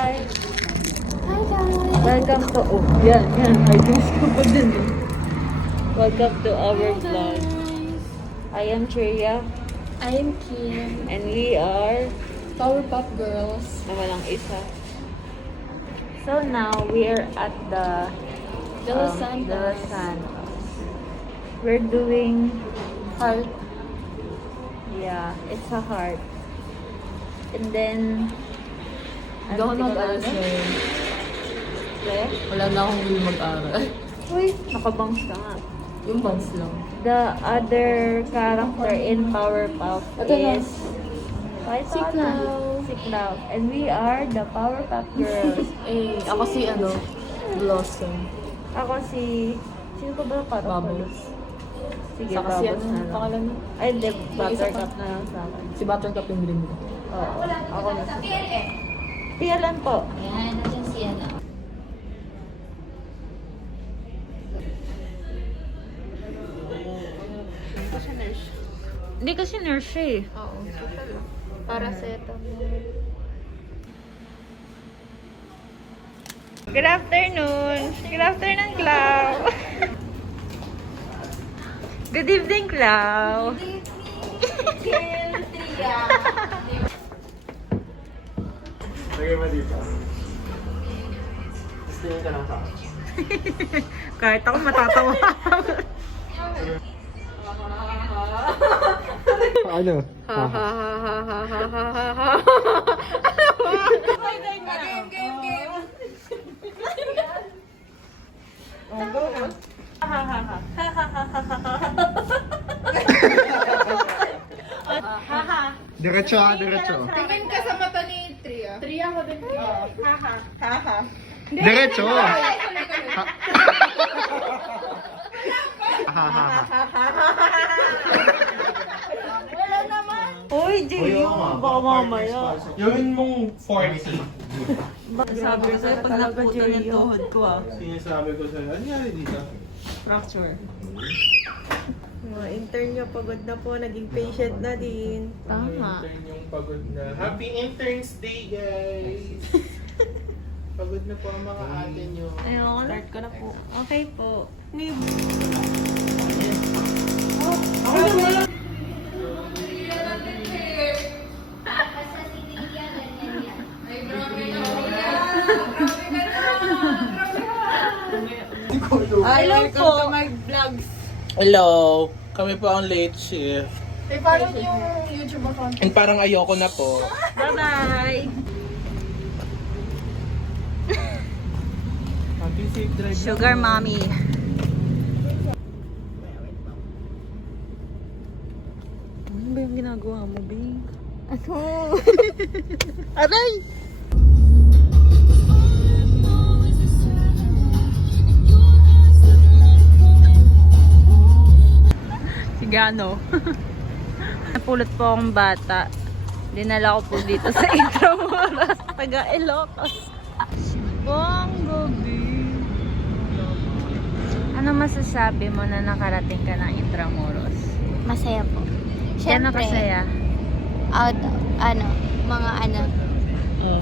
guys! Hi guys! Welcome to... Oh, yan. Ay, juice ko pa din eh. Welcome to our vlog. I am Triya. I am Kim. And we are... Powerpuff Girls. Na walang isa. So now, we are at the... De Los Santos. De Los Santos. We're doing... Heart. Yeah, it's a heart. And then... Hindi ako mag-aral ngayon. Okay? Wala na akong will mag-aral. Uy, nakabangs ka nga. Yung bangs lang. The other character in Powerpuff Ito na. is... Si Cloud. Si Cloud. And we are the Powerpuff Girls. Eh, ako si Blossom. Ako si... Sino pa ba parang Bubbles. Sige, Saka si Bubbles na lang. pangalan mo? Ay, hindi. Yung isa Buttercup pa. na lang sa akin. Si Buttercup yung green mo. Oo. Ako na si... Pialan po. Ayan, nandiyan si ano. Hindi kasi nurse siya eh. Oo. Paracetamol. Good afternoon. Good afternoon, Clau. Good evening, Clau. Lagay mo dito. Tingin ka lang sa akin. Kahit ako matatawa. Ano? Ha ha ha ha ha ha ha ha ha. Diretso ha, diretso. Tingin ka sa mata ni Tria. Tria ko din. Diretso! Ha ha ha. Uy, Jay, baka mamaya. Gawin mong 40. Sabi ko sa'yo, pag naputan yung tuhod ko ah. Sinasabi ko sa'yo, ano nangyari dito? Fracture. Mga intern nyo, pagod na po, naging patient na din. Tama. Intern yung pagod na. Happy Interns Day, guys! Pagod na po ang mga ate nyo. Ayun. Start ko na po. Okay po. Hello po! Hello! Kami po ang late shift. Eh, parang yung YouTube account. And parang ayoko na po. Bye-bye! Happy safe drive. Sugar mommy. Ano ba yung ginagawa mo, Bing? Ano? Aray! Si Gano. Napulot po akong bata. Dinala ko po dito sa Intramuros, taga Ilocos. Bongo Bing. Ano masasabi mo na nakarating ka ng Intramuros? Masaya po. Gano'n kasaya? Mga Oh.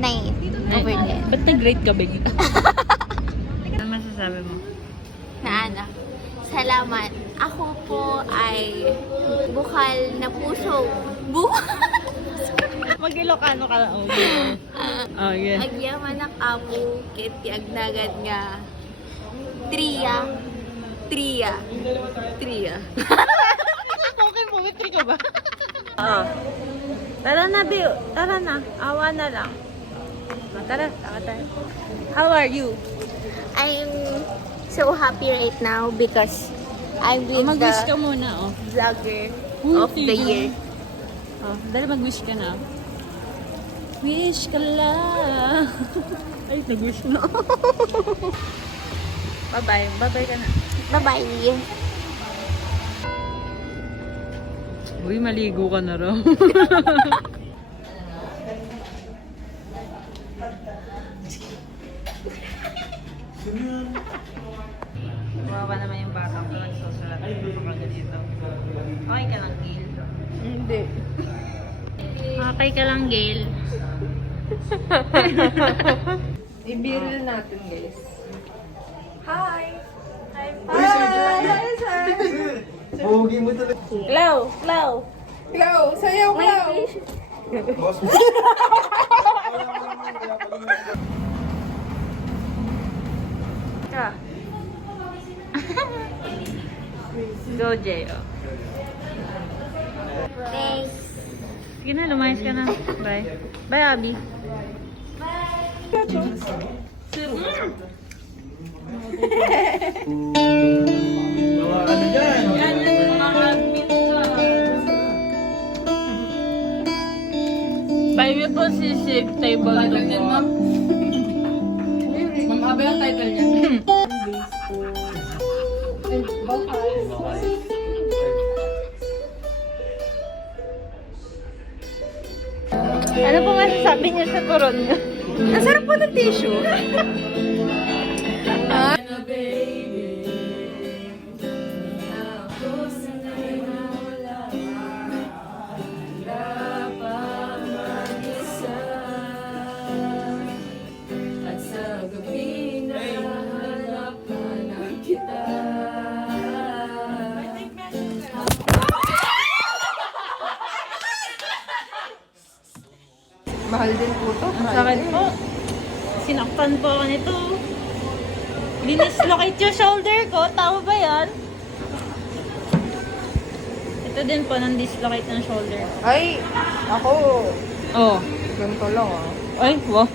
9 over there. Ba't nag-grade ka, Bing? Ano masasabi mo? Na salamat. Ako po ay bukal na puso. Mag-Ilocano ka lang. Oh, yeah. Agyaman na kamu, kiti agnagan nga. Tria. Okay, pumitri ka ba? Oo. Tara na, Bill. Tara na. Awa na lang. Tara, tayo. How are you? I'm so happy right now because I'm with Mag-wish ka the muna, oh. vlogger Uy, of the tigil. year. Oh, dali mag-wish ka na. Wish ka lang. Ay, nag-wish na. Bye-bye. Bye-bye ka na. Bye-bye. Uy, maligo ka na raw. Wawa naman yung bata ko nagsusulat. Ganito. Okay ka lang, Gail? Hindi. Okay ka lang, Gail? I-viral natin, guys. Flow, flow. Hello! Sayaw, hello! Ka. Go, Jay. Thanks. Sige na, lumayas ka na. Bye. Bye, Abby. Mga ano yan? Baby po sisig, table to po. Ma'am Abe ang title niya. Ano po masasabi niyo sa turon niyo? Nasarap po ng tissue. Mahal din po to. Ang sakit po. Sinaktan po ako nito. Dinislocate yung shoulder ko. Tama ba yan? Ito din po nang dislocate ng shoulder. Ay, ako, Oh. ganito lang Ay, wow.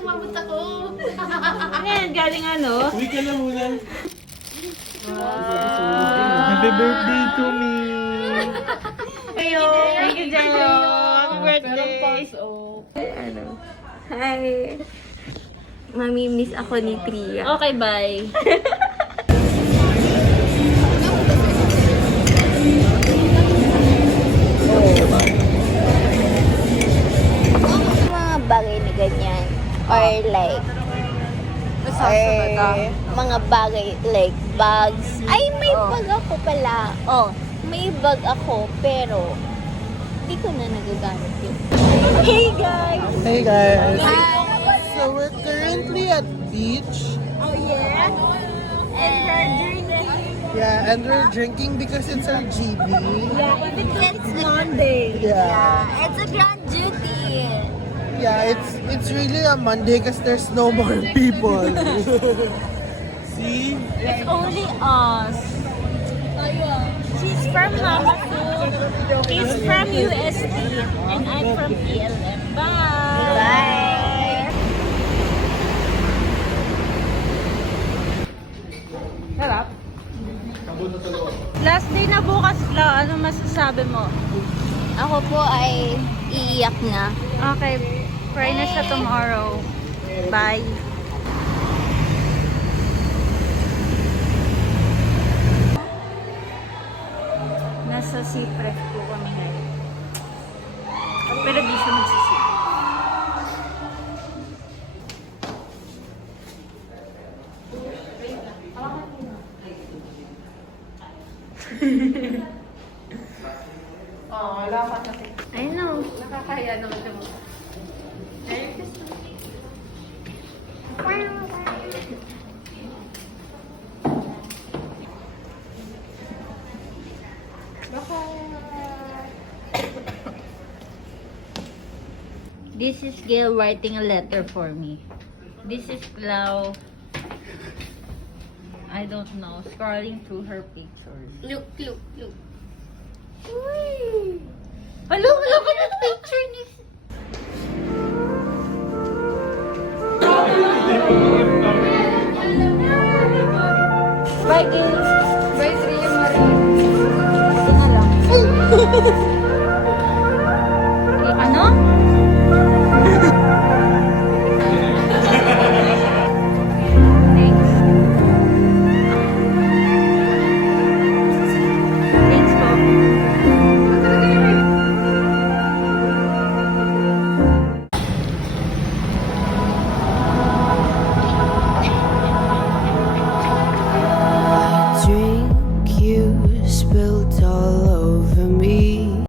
Umabot ako. Ano yan? Galing ano? Uwi ka na muna. Wow. Happy birthday to me! Thank you, Jayo. Happy birthday. Ano? Hi. Mamimiss ako ni Tria. Okay, bye. Mga bagay na ganyan. Or like, mga bagay like bags. Ay, may bag ako pala. Oh. May bag ako, pero hindi ko na nagagamit yun. Hey guys! Hey guys! Hi! So we're currently at beach. Oh yeah? And we're drinking. Yeah, and we're drinking because it's our GB. Yeah, even though it's Monday. Yeah. It's a grand duty. Yeah, it's really a Monday because there's no more people. See? It's only us. She's from Namaku. He's from UST. And I'm from PLM. Bye! Bye! Sarap. Last day na bukas, Fla. Ano masasabi mo? Ako po ay iiyak na. Okay. Pray na siya tomorrow. Bye. Nasa Cypress po kami ngayon. Pero di siya magsisip. Wala ka kasi. I know. Nakakaya naman siya mo. This is Gail writing a letter for me. This is Clau. I don't know. Scrolling through her pictures. Look, look, look. Hello, wala ba yung picture ni... Bye, Gail. Bye, Tria Marie. Ito na lang.